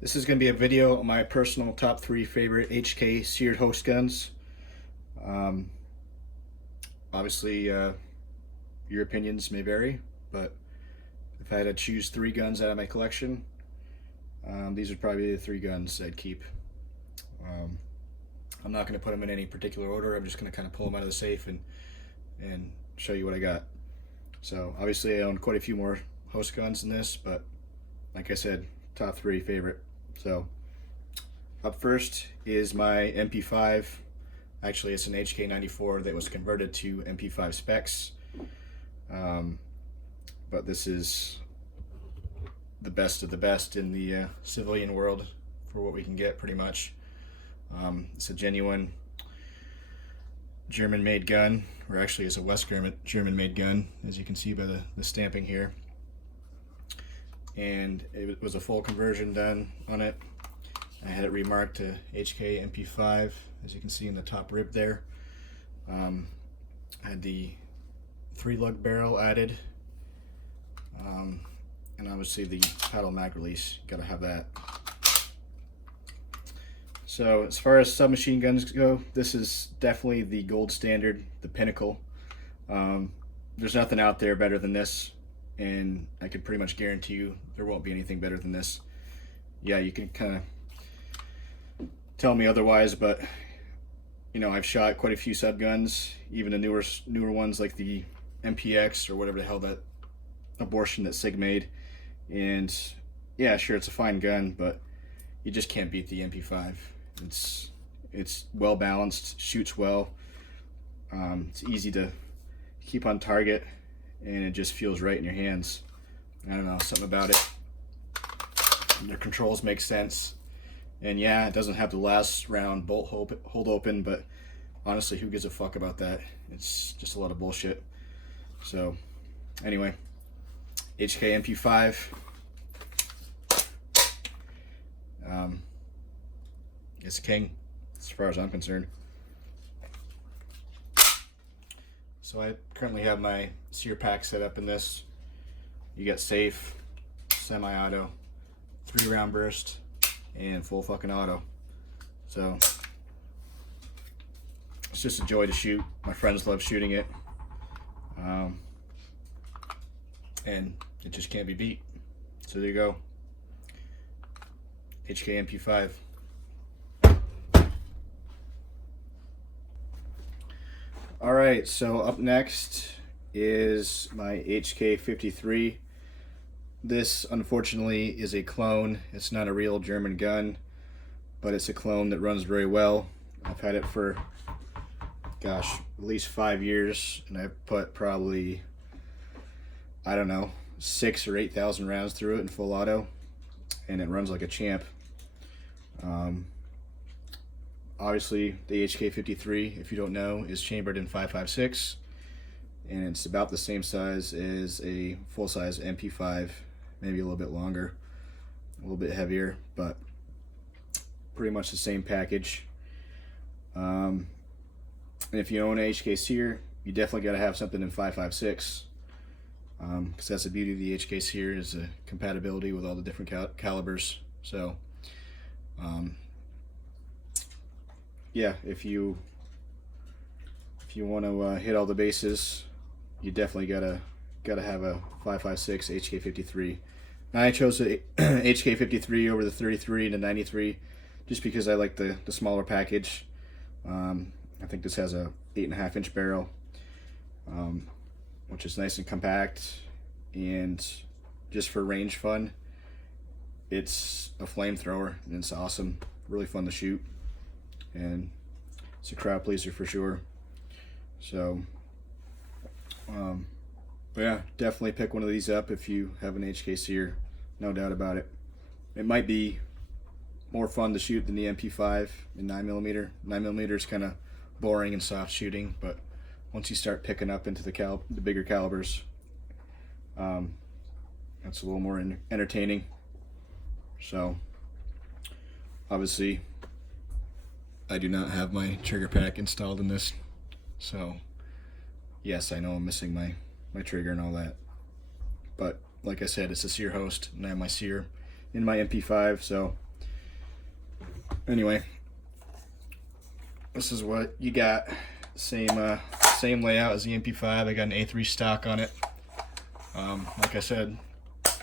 This is going to be a video on my personal top 3 favorite HK seared host guns. Um, Obviously, your opinions may vary, but if I had to choose 3 guns out of my collection, these would probably be the 3 guns I'd keep. Um, I'm not going to put them in any particular order. I'm just going to kind of pull them out of the safe and show you what I got. So obviously I own quite a few more host guns than this, but like I said, top 3 favorite. So up first is my MP5. Actually, it's an HK94 that was converted to MP5 specs. But this is the best of the best in the civilian world for what we can get, pretty much. It's a genuine German-made gun, or actually it's a West German-made gun, as you can see by the stamping here. And it was a full conversion done on it. I had it remarked to HK MP5, as you can see in the top rib there. I had the 3-lug barrel added, and obviously the paddle mag release, gotta have that. So as far as submachine guns go, this is definitely the gold standard, the pinnacle. There's nothing out there better than this, and I can pretty much guarantee you there won't be anything better than this. Yeah, you can kind of tell me otherwise, but you know, I've shot quite a few sub guns, even the newer ones like the MPX or whatever the hell that abortion that Sig made. And yeah, sure, it's a fine gun, but you just can't beat the MP5. It's well balanced, shoots well. It's easy to keep on target, and it just feels right in your hands. I don't know, something about it. The controls make sense. And yeah, it doesn't have the last round bolt hold open, but honestly, who gives a fuck about that? It's just a lot of bullshit. So anyway, HK MP5. It's king as far as I'm concerned. So I currently have my Sear pack set up in this. You get safe, semi-auto, 3-round burst, and full fucking auto. So it's just a joy to shoot. My friends love shooting it, and it just can't be beat. So there you go, HK MP5. All right, so up next is my HK53. This, unfortunately, is a clone. It's not a real German gun, but it's a clone that runs very well. I've had it for, gosh, at least 5 years, and I've put probably, I don't know, 6,000 or 8,000 rounds through it in full auto, and it runs like a champ. Obviously, the HK53, if you don't know, is chambered in 5.56, and it's about the same size as a full-size MP5, maybe a little bit longer, a little bit heavier, but pretty much the same package. And if you own a HK Sear, you definitely got to have something in 5.56, because that's the beauty of the HK Sear, is the compatibility with all the different calibers. So yeah, if you want to hit all the bases, you definitely gotta have a 5.56 HK53. Now I chose the HK53 over the 33 and the 93 just because I like the smaller package. I think this has a 8.5-inch barrel, which is nice and compact, and just for range fun, it's a flamethrower, and it's awesome, really fun to shoot, and it's a crowd pleaser for sure. So but yeah, definitely pick one of these up if you have an HK Sear, no doubt about it. It might be more fun to shoot than the MP5 in 9mm. 9mm is kind of boring and soft shooting, but once you start picking up into the bigger calibers, that's a little more entertaining. So obviously I do not have my trigger pack installed in this, so yes, I know I'm missing my trigger and all that, but like I said, it's a Sear host, and I have my Sear in my MP5, so Anyway, this is what you got. Same layout as the MP5. I got an A3 stock on it. Like I said,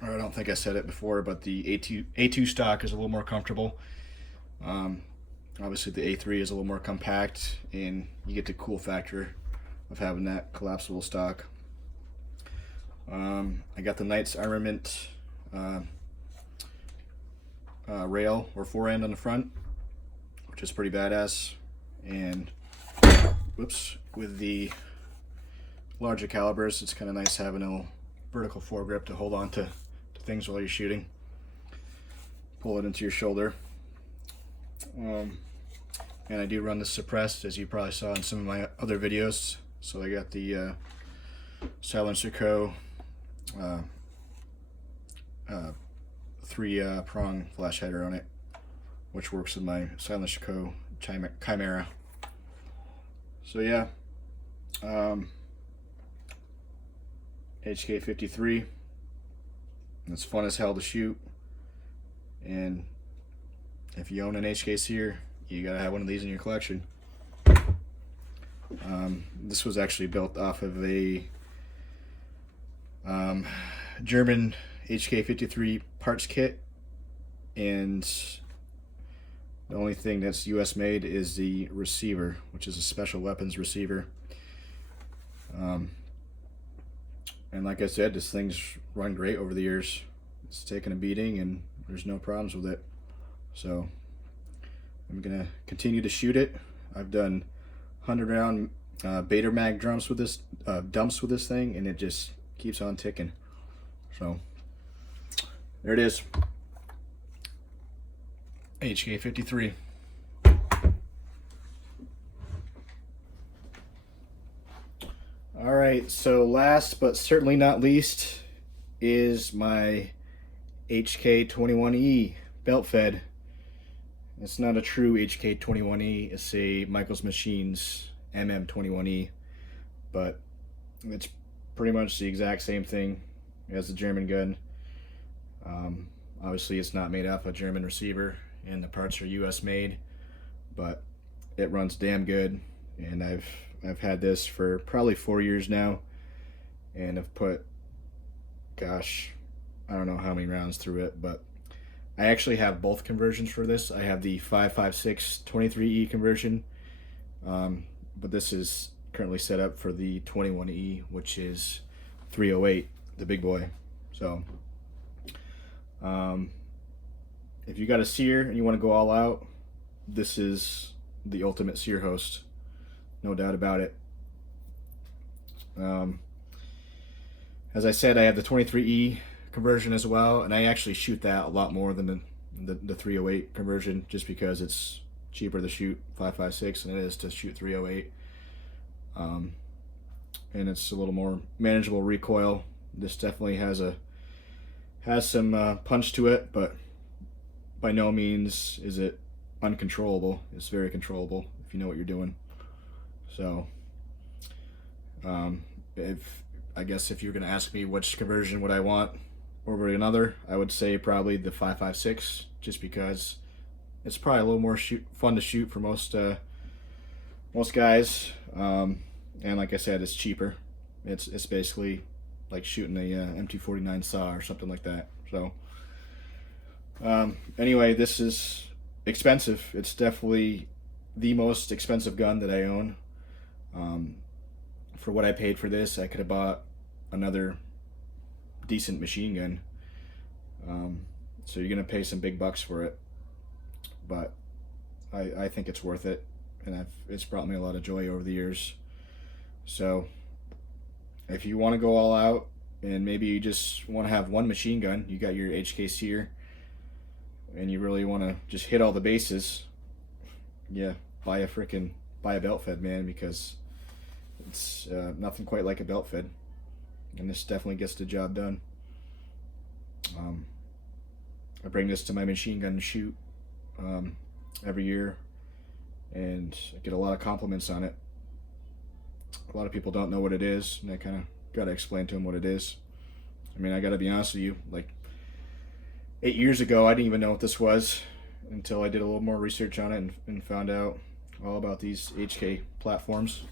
or I don't think I said it before, but the A2 stock is a little more comfortable. Obviously the A3 is a little more compact, and you get the cool factor of having that collapsible stock. I got the Knights Armament rail or forend on the front, which is pretty badass. And whoops, with the larger calibers, it's kind of nice having a little vertical foregrip to hold on to things while you're shooting. Pull it into your shoulder. And I do run this suppressed, as you probably saw in some of my other videos. So I got the Silencer Co. 3-prong flash header on it, which works with my Silencer Co. Chimera. So yeah, HK53. It's fun as hell to shoot, and if you own an HK Sear, you gotta have one of these in your collection. This was actually built off of a German HK53 parts kit, and the only thing that's US made is the receiver, which is a special weapons receiver. And like I said, this thing's run great over the years. It's taken a beating and there's no problems with it. So I'm gonna continue to shoot it. I've done 100-round Beta Mag dumps with this thing, and it just keeps on ticking. So there it is, HK53. All right, so last but certainly not least is my HK21E belt fed. It's not a true HK21E, it's a Michael's Machines MM21E, but it's pretty much the exact same thing as the German gun. Obviously it's not made off a German receiver and the parts are US made, but it runs damn good, and I've had this for probably 4 years now, and I've put, gosh, I don't know how many rounds through it, but I actually have both conversions for this. I have the 5.56 23E conversion, but this is currently set up for the 21E, which is 308, the big boy. So if you got a Sear and you want to go all out, this is the ultimate Sear host, no doubt about it. As I said, I have the 23E conversion as well, and I actually shoot that a lot more than the 308 conversion, just because it's cheaper to shoot 5.56 than it is to shoot 308. And it's a little more manageable recoil. This definitely has some punch to it, but by no means is it uncontrollable. It's very controllable if you know what you're doing. So I guess if you're gonna ask me which conversion would I want over another, I would say probably the 5.56, just because it's probably a little more fun to shoot for most guys, and like I said, it's cheaper. It's basically like shooting a M249 saw or something like that. So anyway, this is expensive. It's definitely the most expensive gun that I own. For what I paid for this, I could have bought another decent machine gun. So you're gonna pay some big bucks for it, but I think it's worth it, and it's brought me a lot of joy over the years. So if you want to go all out, and maybe you just want to have one machine gun, you got your HK Sear, and you really want to just hit all the bases, yeah, buy a belt fed, man, because it's nothing quite like a belt fed, and this definitely gets the job done. I bring this to my machine gun to shoot every year, and I get a lot of compliments on it. A lot of people don't know what it is, and I kind of got to explain to them what it is. I mean, I got to be honest with you, like 8 years ago, I didn't even know what this was, until I did a little more research on it and found out all about these HK platforms.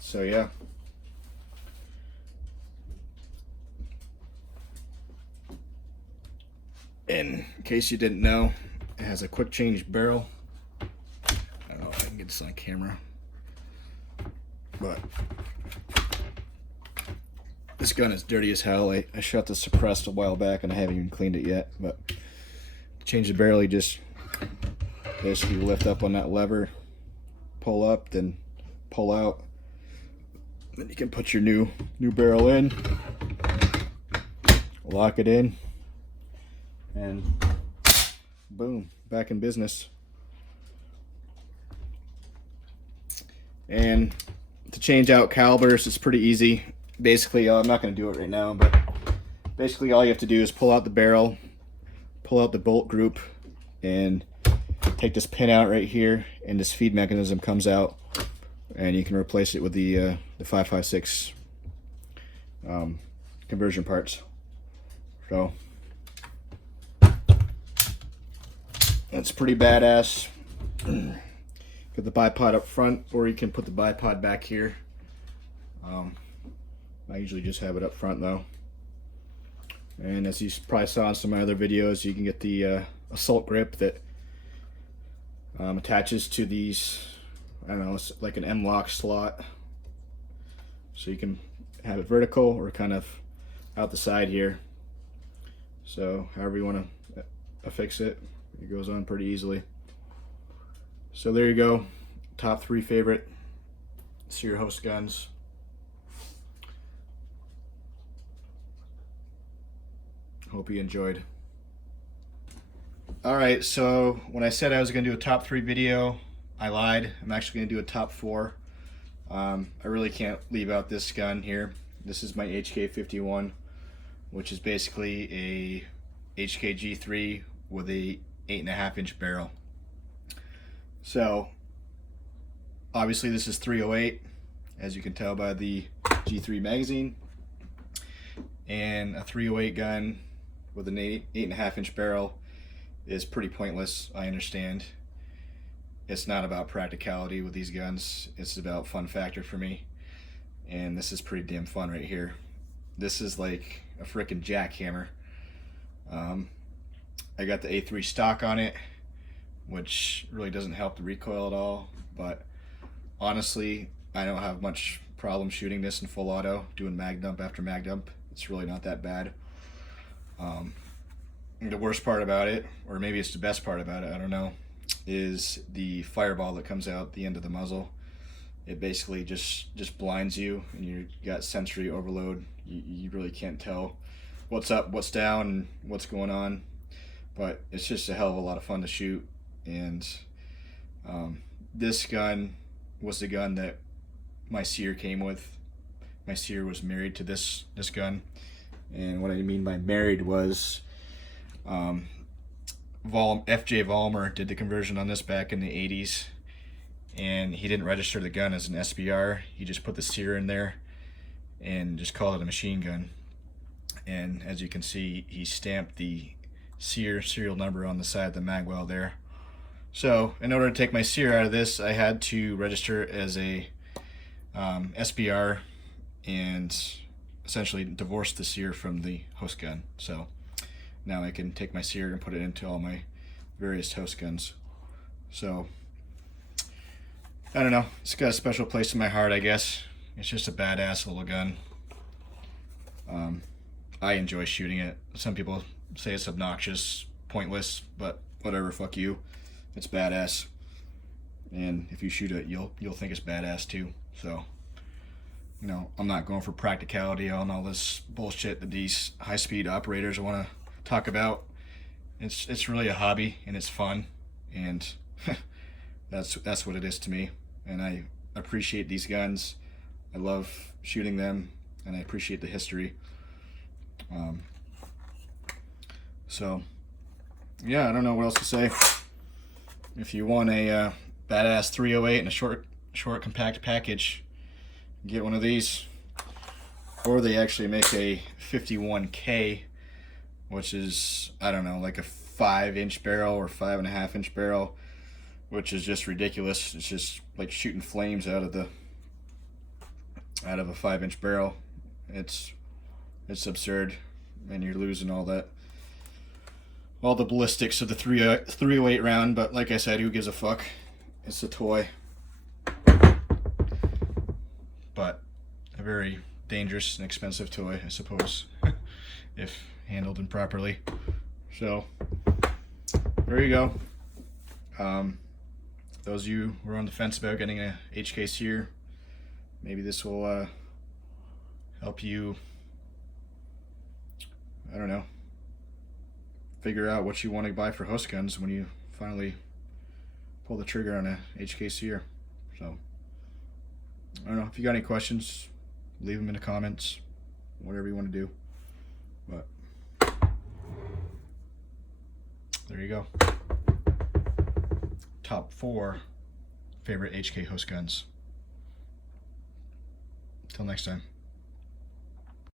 So yeah. In case you didn't know, it has a quick change barrel. I don't know if I can get this on camera, but this gun is dirty as hell. I shot this suppressed a while back and I haven't even cleaned it yet. But to change the barrel, you just basically lift up on that lever, pull up, then pull out. Then you can put your new barrel in, lock it in, and boom, back in business. And to change out calibers, it's pretty easy. Basically, I'm not going to do it right now, but basically all you have to do is pull out the barrel, pull out the bolt group, and take this pin out right here, and this feed mechanism comes out, and you can replace it with the 5.56 conversion parts. So that's pretty badass. Put the bipod up front, or you can put the bipod back here. I usually just have it up front though. And as you probably saw in some of my other videos, you can get the assault grip that attaches to these, I don't know, it's like an M-lock slot. So you can have it vertical or kind of out the side here. So however you want to affix it, it goes on pretty easily. So there you go, top 3 favorite Sear host guns. Hope you enjoyed. Alright, so when I said I was going to do a top 3 video, I lied. I'm actually going to do a top 4. I really can't leave out this gun here. This is my HK51, which is basically a HK G3 with a 8.5-inch barrel. So obviously this is 308, as you can tell by the G3 magazine, and a 308 gun with an 8.5-inch barrel is pretty pointless. I understand. It's not about practicality with these guns. It's about fun factor for me, and this is pretty damn fun right here. This is like a frickin' jackhammer. I got the A3 stock on it, which really doesn't help the recoil at all, but honestly I don't have much problem shooting this in full auto, doing mag dump after mag dump. It's really not that bad. The worst part about it, or maybe it's the best part about it, I don't know, is the fireball that comes out the end of the muzzle. It basically just blinds you, and you got sensory overload. You really can't tell what's up, what's down, and what's going on. But it's just a hell of a lot of fun to shoot. And this gun was the gun that my Sear came with. My Sear was married to this gun, and what I mean by married was FJ Vollmer did the conversion on this back in the 80s, and he didn't register the gun as an SBR. He just put the Sear in there and just called it a machine gun. And as you can see, he stamped the Sear serial number on the side of the mag well there. So in order to take my Sear out of this, I had to register it as a SBR and essentially divorce the Sear from the host gun. So now I can take my Sear and put it into all my various host guns. So I don't know, it's got a special place in my heart, I guess. It's just a badass little gun. I enjoy shooting it. Some people say it's obnoxious, pointless, but whatever, fuck you. It's badass. And if you shoot it, you'll think it's badass too. So, you know, I'm not going for practicality on all this bullshit that these high-speed operators want to talk about. It's really a hobby, and it's fun, and that's what it is to me. And I appreciate these guns. I love shooting them, and I appreciate the history. So yeah, I don't know what else to say. If you want a badass 308 and a short compact package, get one of these. Or they actually make a 51K which is, I don't know, like a 5-inch barrel or 5.5-inch barrel, which is just ridiculous. It's just like shooting flames out of a 5-inch barrel. It's absurd, and you're losing all the ballistics of the 308 round. But like I said, who gives a fuck? It's a toy, but a very dangerous and expensive toy, I suppose, if handled improperly. So there you go. Those of you who are on the fence about getting a HK Sear, maybe this will help you, I don't know, figure out what you want to buy for host guns when you finally pull the trigger on a HK Sear. So I don't know, if you got any questions, leave them in the comments, whatever you want to do. But there you go. Top 4 favorite HK host guns. Till next time.